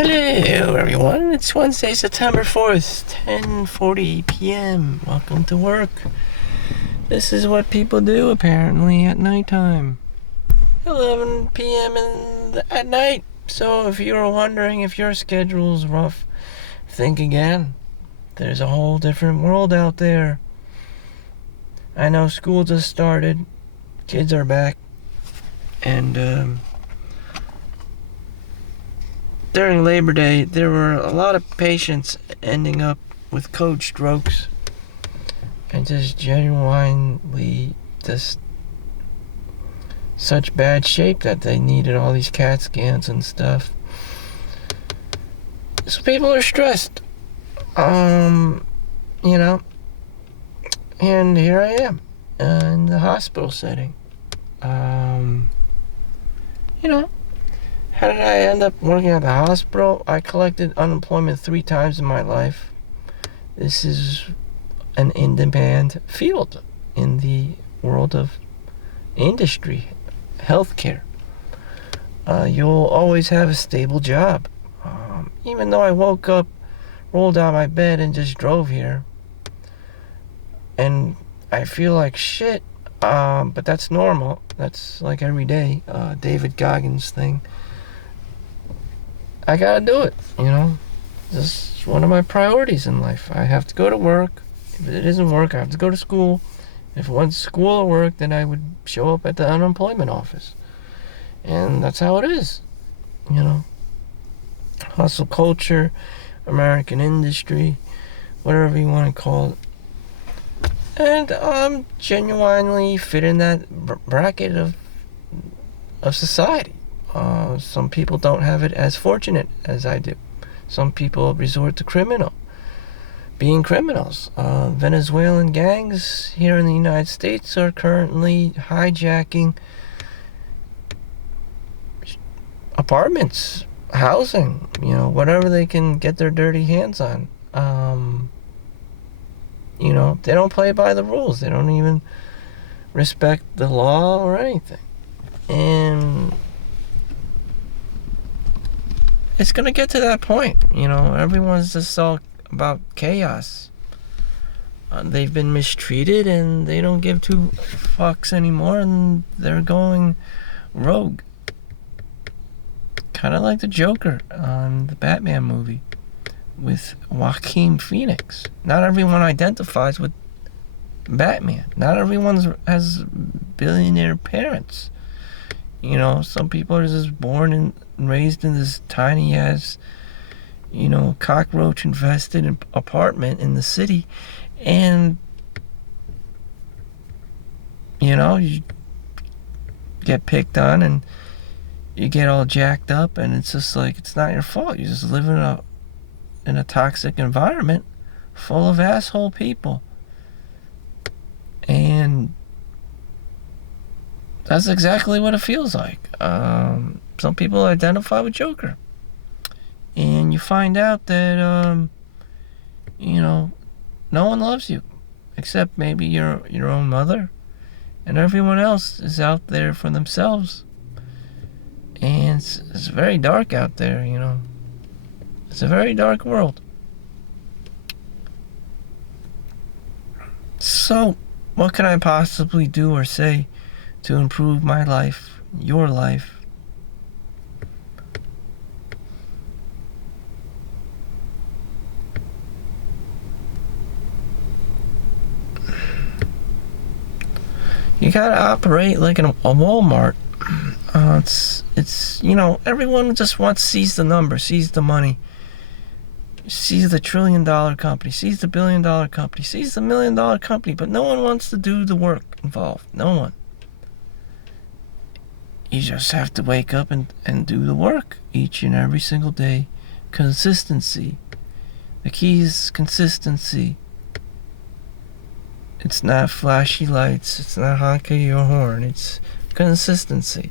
Hello everyone, it's Wednesday, September 4th, 10:40 p.m. Welcome to work. This is what people do apparently at nighttime. 11 p.m. at night. So if you're wondering if your schedule's rough, think again. There's a whole different world out there. I know school just started, kids are back, and during Labor Day, there were a lot of patients ending up with code strokes and just genuinely just such bad shape that they needed all these CAT scans and stuff. So people are stressed. And here I am in the hospital setting. How did I end up working at the hospital? I collected unemployment 3 times in my life. This is an in-demand field in the world of industry, healthcare. You'll always have a stable job. Even though I woke up, rolled out of my bed, and just drove here, and I feel like shit, but that's normal. That's like every day. David Goggins thing. I gotta do it, This is one of my priorities in life. I have to go to work. If it isn't work, I have to go to school. If it wasn't school or work, then I would show up at the unemployment office. And that's how it is, Hustle culture, American industry, whatever you want to call it. And I'm genuinely fit in that bracket of society. Some people don't have it as fortunate as I do. Some people resort to being criminals. Venezuelan gangs here in the United States are currently hijacking apartments, housing, whatever they can get their dirty hands on. They don't play by the rules. They don't even respect the law or anything. And it's going to get to that point, everyone's just all about chaos. They've been mistreated and they don't give 2 fucks anymore, and they're going rogue. Kind of like the Joker on the Batman movie with Joaquin Phoenix. Not everyone identifies with Batman. Not everyone has billionaire parents. Some people are just born and raised in this tiny ass, cockroach infested apartment in the city, and you get picked on and you get all jacked up, and it's just like, it's not your fault. You just live in a toxic environment full of asshole people. And that's exactly what it feels like. Some people identify with Joker. And you find out that, no one loves you. Except maybe your own mother. And everyone else is out there for themselves. And it's very dark out there, It's a very dark world. So, what can I possibly do or say to improve my life, your life? You gotta operate like a Walmart. It's everyone just sees the number, sees the money, sees the $1 trillion company, sees the $1 billion company, sees the $1 million company, but no one wants to do the work involved. No one. You just have to wake up and do the work each and every single day. Consistency. The key is consistency. It's not flashy lights. It's not honking your horn. It's consistency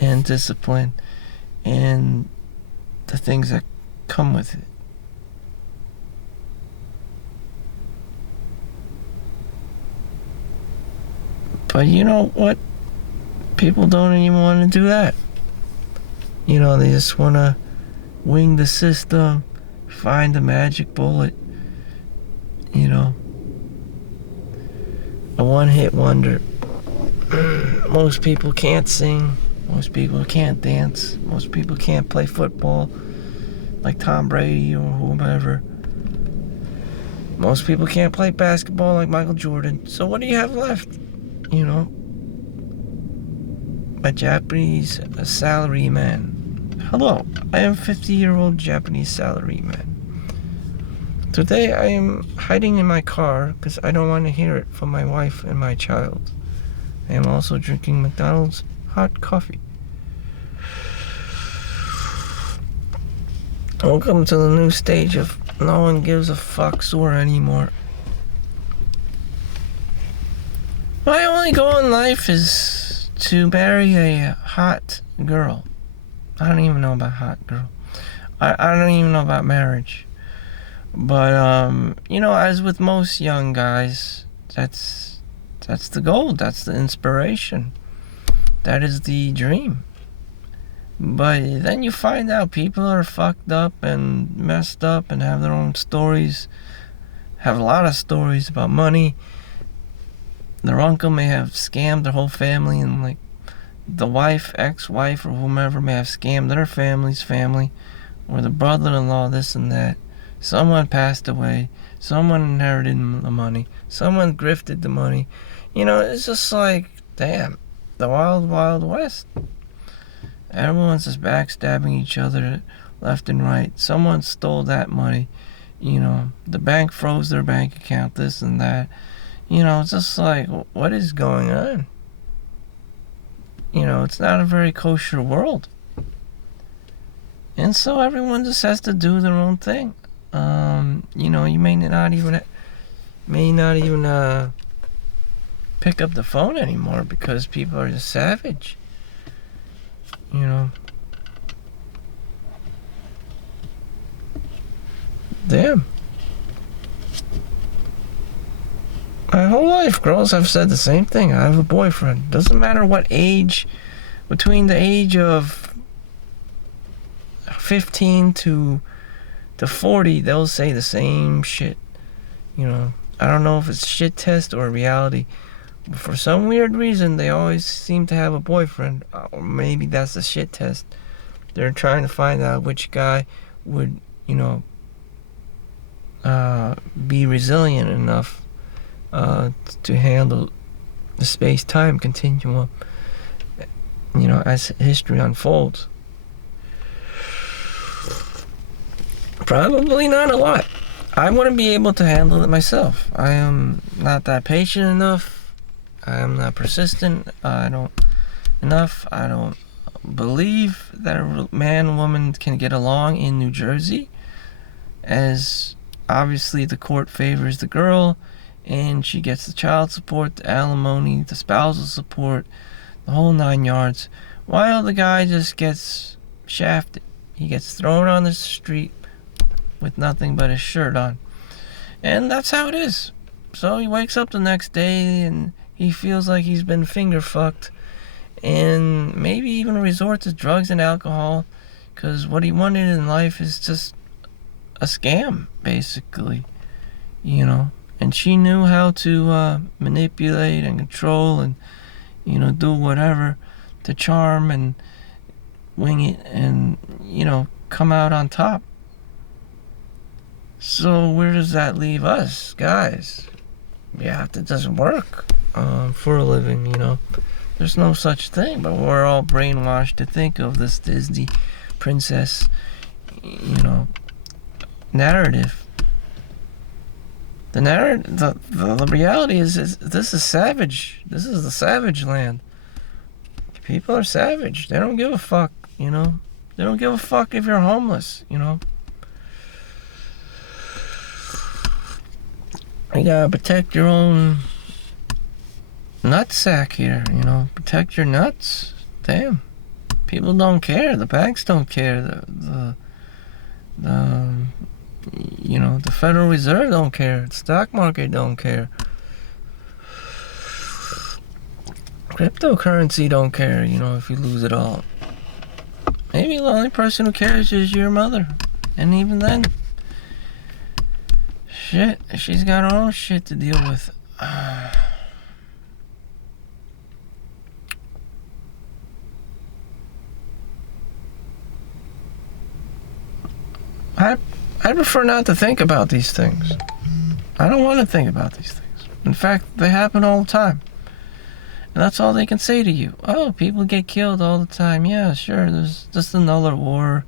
and discipline and the things that come with it. But you know what? People don't even want to do that. They just want to wing the system, find the magic bullet, you know. A one-hit wonder. Most people can't sing. Most people can't dance. Most people can't play football like Tom Brady or whomever. Most people can't play basketball like Michael Jordan. So what do you have left? You know? A Japanese salaryman. Hello, I am a 50-year-old Japanese salaryman. Today I am hiding in my car because I don't want to hear it from my wife and my child. I am also drinking McDonald's hot coffee. Welcome to the new stage of no one gives a fuck sore anymore. My only goal in life is to marry a hot girl. I don't even know about hot girl. I don't even know about marriage. But, you know, as with most young guys, that's the goal. That's the inspiration. That is the dream. But then you find out people are fucked up and messed up and have their own stories. Have a lot of stories about money. Their uncle may have scammed their whole family, and like the wife, ex-wife, or whomever may have scammed their family's family, or the brother-in-law, this and that. Someone passed away. Someone inherited the money. Someone grifted the money. You know, it's just like, damn, the wild, wild west. Everyone's just backstabbing each other left and right. Someone stole that money. You know, the bank froze their bank account, this and that. You know, it's just like, what is going on? You know, it's not a very kosher world. And so everyone just has to do their own thing. You know, you may not even pick up the phone anymore because people are just savage. You know. Damn. My whole life, girls have said the same thing. I have a boyfriend. Doesn't matter what age, between the age of 15 to 40, they'll say the same shit. You know, I don't know if it's shit test or reality. But for some weird reason, they always seem to have a boyfriend. Or maybe that's a shit test. They're trying to find out which guy would, you know, be resilient enough to handle the space-time continuum, you know, as history unfolds. Probably not a lot. I wouldn't be able to handle it myself. I am not that patient enough. I am not persistent. I don't believe that a man and woman can get along in New Jersey, as obviously the court favors the girl, and she gets the child support, the alimony, the spousal support, the whole 9 yards, while the guy just gets shafted. He gets thrown on the street with nothing but his shirt on. And that's how it is. So he wakes up the next day and he feels like he's been finger fucked, and maybe even resort to drugs and alcohol, because what he wanted in life is just a scam, basically, you know. And she knew how to manipulate and control and, you know, do whatever to charm and wing it and, you know, come out on top. So where does that leave us, guys? Yeah, that doesn't work for a living, you know. There's no such thing, but we're all brainwashed to think of this Disney princess, you know, narrative. The reality is this is savage. This is the savage land. People are savage. They don't give a fuck, you know. They don't give a fuck if you're homeless, you know. You gotta protect your own nutsack here, you know. Protect your nuts. Damn. People don't care. The banks don't care. The you know, the Federal Reserve don't care. The stock market don't care. Cryptocurrency don't care, you know, if you lose it all. Maybe the only person who cares is your mother. And even then, shit, she's got her own shit to deal with. I prefer not to think about these things. I don't want to think about these things. In fact, they happen all the time. And that's all they can say to you. Oh, people get killed all the time. Yeah, sure, there's just another war.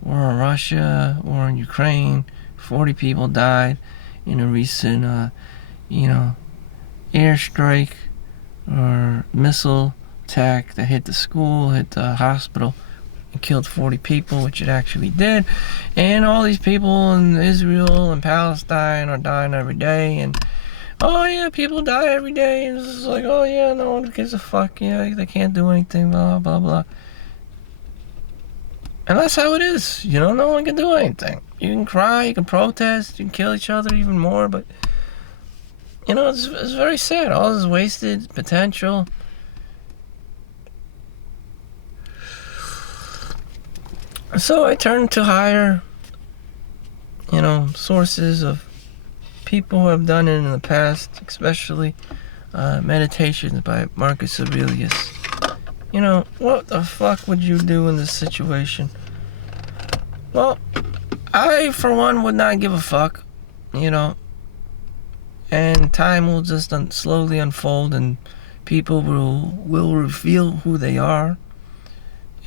War in Russia, war in Ukraine. 40 people died in a recent, airstrike or missile attack that hit the school, hit the hospital, and killed 40 people, which it actually did. And all these people in Israel and Palestine are dying every day. And oh yeah, people die every day. And it's just like, oh yeah, no one gives a fuck. Yeah, they can't do anything. Blah blah blah. And that's how it is. No one can do anything. You can cry, you can protest, you can kill each other even more, but it's very sad. All this wasted potential. So I turned to higher, sources of people who have done it in the past, especially Meditations by Marcus Aurelius. What the fuck would you do in this situation? Well, I, for one, would not give a fuck, and time will just slowly unfold, and people will reveal who they are.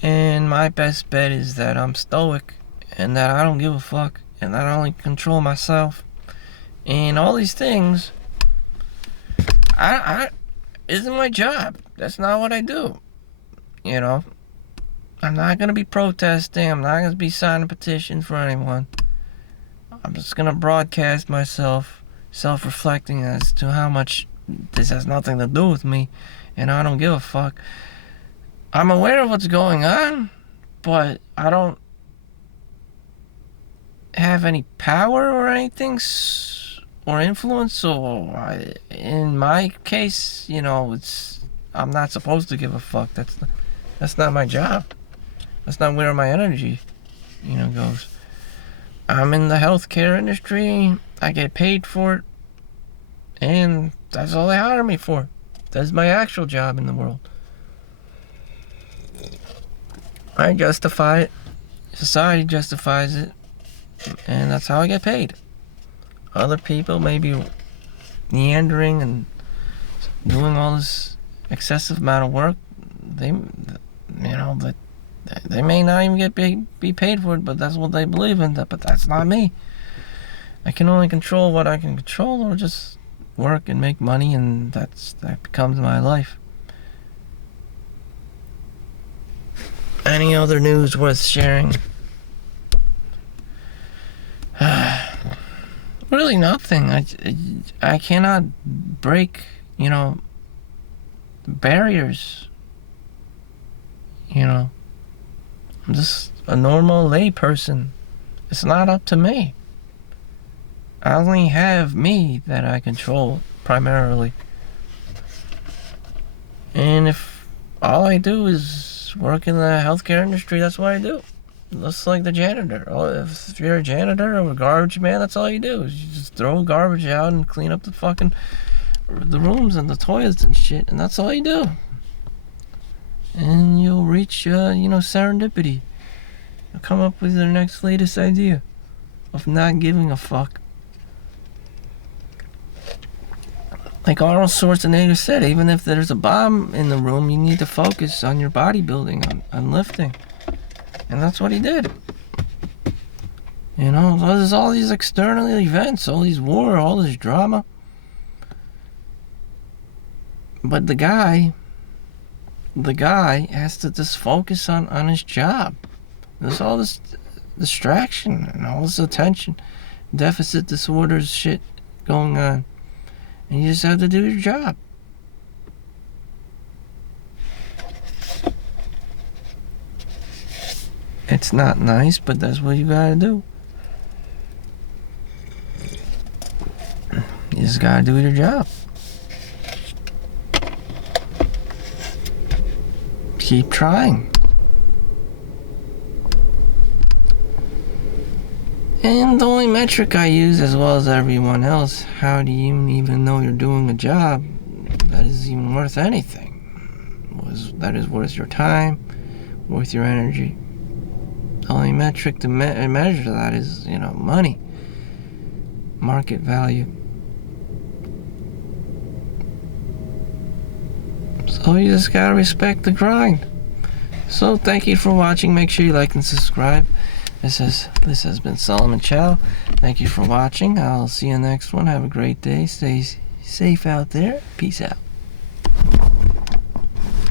And my best bet is that I'm stoic, and that I don't give a fuck, and that I only control myself. And all these things, I isn't my job. That's not what I do. I'm not going to be protesting. I'm not going to be signing petitions for anyone. I'm just going to broadcast myself, self-reflecting as to how much this has nothing to do with me, and I don't give a fuck. I'm aware of what's going on, but I don't have any power or anything, or influence, so in my case, I'm not supposed to give a fuck. That's not my job. That's not where my energy, goes. I'm in the healthcare industry. I get paid for it. And that's all they hire me for. That's my actual job in the world. I justify it. Society justifies it. And that's how I get paid. Other people may be meandering and doing all this excessive amount of work. They may not even be paid for it, but that's what they believe in. But that's not me. I can only control what I can control, or just work and make money, and that becomes my life. Any other news worth sharing? Really nothing. I cannot break, barriers. I'm just a normal lay person. It's not up to me. I only have me that I control primarily. And if all I do is work in the healthcare industry, that's what I do. Just like the janitor. If you're a janitor or a garbage man, that's all you do. Is you just throw garbage out and clean up the rooms and the toilets and shit, and that's all you do. And you'll reach, serendipity. You'll come up with your next latest idea of not giving a fuck. Like Arnold Schwarzenegger said, even if there's a bomb in the room, you need to focus on your bodybuilding, on lifting. And that's what he did. There's all these external events, all these war, all this drama. But the guy has to just focus on his job. There's all this distraction and all this attention deficit disorders shit going on. And you just have to do your job. It's not nice, but that's what you gotta do. You just gotta do your job. Keep trying. And the only metric I use, as well as everyone else, how do you even know you're doing a job that is even worth anything? That is worth your time, worth your energy. The only metric to measure that is, money, market value. So you just gotta respect the grind. So thank you for watching. Make sure you like and subscribe. This has been Solomon Chau. Thank you for watching. I'll see you next one. Have a great day. Stay safe out there. Peace out.